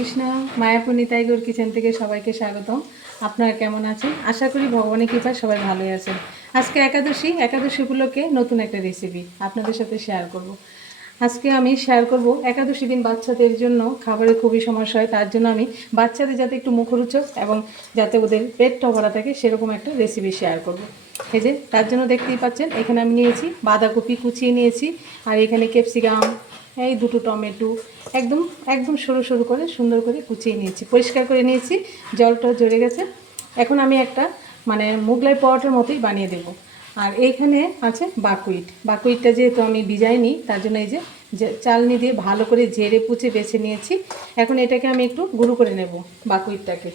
Krishna. Mayapur Nitai Gour kitchen থেকে সবাইকে স্বাগতম। আপনারা কেমন আছেন? আশা করি ভগবানের কৃপায় সবাই ভালোই আছেন। আজকে একাদশী উপলক্ষে নতুন একটা রেসিপি আপনাদের সাথে শেয়ার করব। আজকে আমি শেয়ার করব একাদশী দিন বাচ্চাদের জন্য খাবারের খুবই সমস্যা হয়, তার জন্য আমি বাচ্চাদের যাতে একটু মুখরোচক এবং যাতে ওদের পেটটা ভরা থাকে সেরকম একটা রেসিপি শেয়ার করব। এই যে তার জন্য দেখতেই পাচ্ছেন এখানে আমি নিয়েছি বাঁধাকপি কুচিয়ে নিয়েছি, আর এখানে ক্যাপসিকাম, এই দুটো টমেটো একদম একদম সরু সরু করে সুন্দর করে কুচিয়ে নিয়েছি, পরিষ্কার করে নিয়েছি, জলটা ঝরে গেছে। এখন আমি একটা মোগলাই পরোটার মতোই বানিয়ে দেব। আর এইখানে আছে বাকুইটটা যেহেতু আমি ভিজাইনি তার জন্য এই যে চালনি দিয়ে ভালো করে ঝেড়ে পুচে বেছে নিয়েছি। এখন এটাকে আমি একটু গুঁড়ো করে নেব বাকুইটটাকে।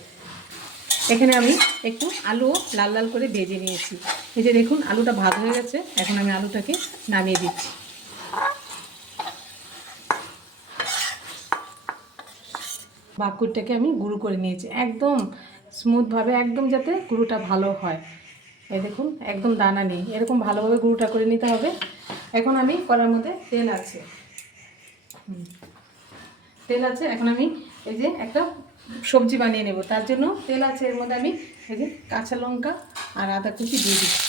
এখানে আমি একটু আলু লাল লাল করে ভেজে নিয়েছি। এই যে দেখুন আলুটা ভাজা হয়ে গেছে, এখন আমি আলুটাকে নামিয়ে দিচ্ছি। বাকুইটটাকে আমি গুঁড়ো করে নিয়েছি একদম স্মুথভাবে, একদম যাতে গুঁড়োটা ভালো হয়। এই দেখুন একদম দানা নেই, এরকম ভালোভাবে গুঁড়োটা করে নিতে হবে। এখন আমি কড়ার মধ্যে তেল আছে, এখন আমি এই যে একটা সবজি বানিয়ে নেব, তার জন্য তেল আছে, এর মধ্যে আমি এই যে কাঁচা লঙ্কা আর আদা কুচি দিয়ে দিচ্ছি।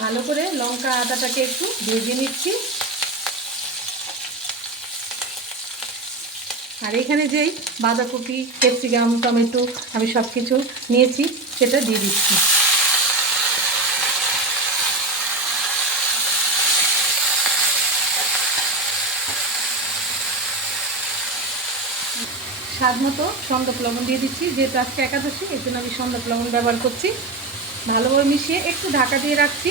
ভালো করে লঙ্কা আদাটাকে একটু ভেজে নিচ্ছি। আর এখানে যেই বাঁধাকপি, ক্যাপসিকাম, টমেটো আমি সব কিছু নিয়েছি সেটা দিয়ে দিচ্ছি। স্বাদ মতো সন্দক লবণ দিয়ে দিচ্ছি, যেহেতু আজকে একাদশী এর জন্য আমি সন্দক লবণ ব্যবহার করছি। ভালোভাবে মিশিয়ে একটু ঢাকা দিয়ে রাখছি।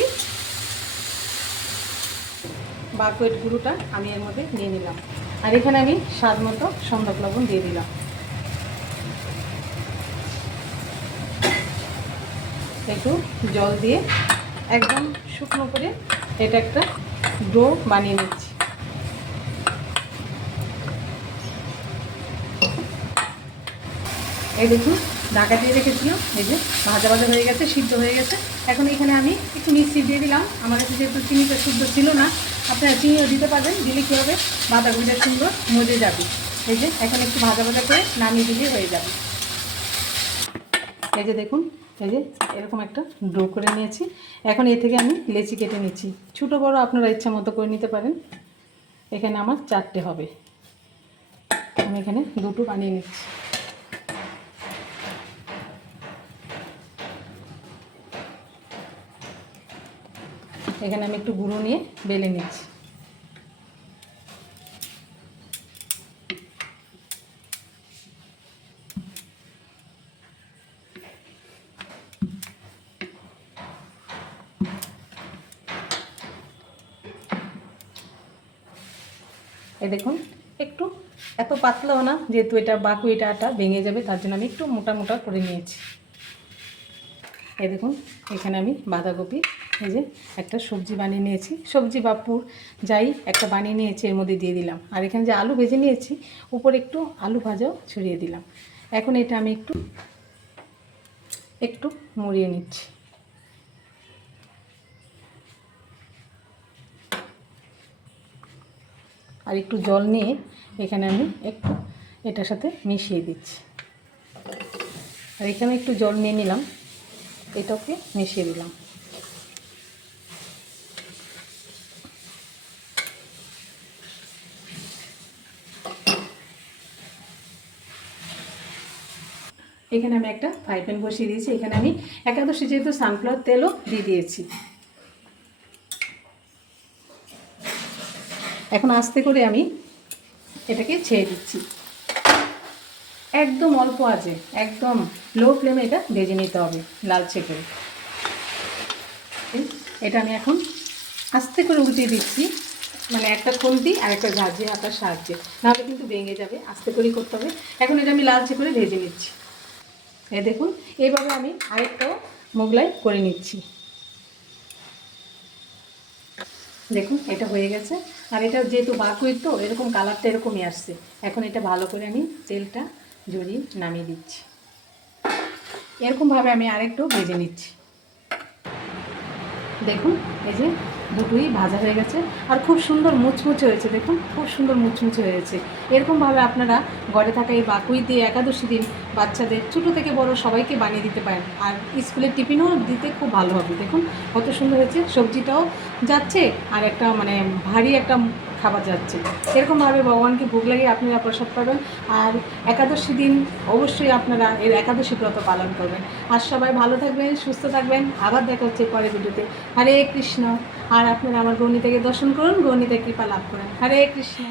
বাকুইট গুঁড়োটা আমি এর মধ্যে নিয়ে নিলাম, আর এখানে আমি স্বাদ মতো সন্দক লবণ দিয়ে দিলাম। একটু জল দিয়ে একদম শুকনো করে এটা একটা ডো বানিয়ে নিচ্ছি। এই দেখুন ঢাকা দিয়ে রেখেছিলাম, এই যে ভাজা ভাজা হয়ে গেছে, সিদ্ধ হয়ে গেছে। এখন এখানে আমি একটু মিষ্টি দিয়ে দিলাম, আমার কাছে যেহেতু চিনিটা শুদ্ধ ছিল না, আপনারা চিনিও দিতে পারবেন, দিলে কী হবে বাঁধাকপিটা সুন্দর মজে যাবে। এই যে এখন একটু ভাজা ভাজা করে নামিয়ে দিলে হয়ে যাবে। এই যে দেখুন এই যে এরকম একটা ডো করে নিয়েছি। এখন এ থেকে আমি লেচি কেটে নিচ্ছি, ছোটো বড়ো আপনারা ইচ্ছা মতো করে নিতে পারেন। এখানে আমার 4টে হবে, আমি এখানে 2টো বানিয়ে নিচ্ছি। এখানে আমি একটু গুঁড়ো নিয়ে বেলে নিচ্ছি। এই দেখুন একটু এত পাতলাও না, যেহেতু এটা বাকুইটা আটা ভেঙে যাবে, তার জন্য আমি একটু মোটা মোটা করে নিয়েছি। এই দেখুন এখানে আমি বাঁধাকপি এই যে একটা সবজি বানিয়ে নিয়েছি, সবজি বা পুর যাই একটা বানিয়ে নিয়েছি, এর মধ্যে দিয়ে দিলাম। আর এখানে যে আলু ভেজে নিয়েছি উপরে একটু আলু ভাজাও ছড়িয়ে দিলাম। এখন এটা আমি একটু একটু মুড়িয়ে নিচ্ছি। আর একটু জল নিয়ে এখানে আমি একটু এটার সাথে মিশিয়ে দিচ্ছি। আর এখানে একটু জল নিয়ে নিলাম, এটাকে মিশিয়ে দিলাম। এখানে আমি একটা ফ্রাই প্যান বসিয়ে দিয়েছি, এখানে আমি একাদশী যেহেতু সানফ্লাওয়ার তেলও দিয়ে দিয়েছি। এখন আস্তে করে আমি এটাকে ছেড়ে দিচ্ছি, একদম অল্প আঁচে, একদম লো ফ্লেমে এটা ভেজে নিতে হবে লালচে করে। এটা আমি এখন আস্তে করে উল্টে দিচ্ছি, একটা খুন্তি আর একটা ঝাঁঝরি আটার সাহায্যে, নাহলে কিন্তু ভেঙে যাবে, আস্তে করেই করতে হবে। এখন এটা আমি লালচে করে ভেজে নিচ্ছি। এই দেখুন এইভাবে আমি আরেকটাও মোগলাই করে নিচ্ছি। দেখুন এটা হয়ে গেছে, আর এটা যেহেতু বাকুইট তো এরকম কালারটা এরকমই আসছে। এখন এটা ভালো করে আমি তেলটা ঝরিয়ে নামিয়ে দিচ্ছি। এরকমভাবে আমি আরেকটাও ভেজে নিচ্ছি। দেখুন এই যে দুটোই ভাজা হয়ে গেছে আর খুব সুন্দর মুচমুচে হয়েছে। দেখুন খুব সুন্দর মুচমুচে হয়েছে। এরকমভাবে আপনারা ঘরে থাকা এই বাকুই দিয়ে একাদশী দিন বাচ্চাদের ছোটো থেকে বড় সবাইকে বানিয়ে দিতে পারেন, আর স্কুলের টিফিনও দিতে খুব ভালো হবে। দেখুন কত সুন্দর হয়েছে, সবজিটাও যাচ্ছে আর একটা মানে ভারী একটা খাবার যাচ্ছে। এরকমভাবে ভগবানকে ভোগ লাগিয়ে আপনারা প্রসাদ পাবেন। আর একাদশী দিন অবশ্যই আপনারা এর একাদশী ব্রত পালন করবেন। আর সবাই ভালো থাকবেন, সুস্থ থাকবেন। আবার দেখা হচ্ছে পরের ভিডিওতে। হরে কৃষ্ণ। আর আপনারা আমার গৌরনীতাকে দর্শন করুন, গৌরনীতার কৃপা লাভ করেন। হরে কৃষ্ণ।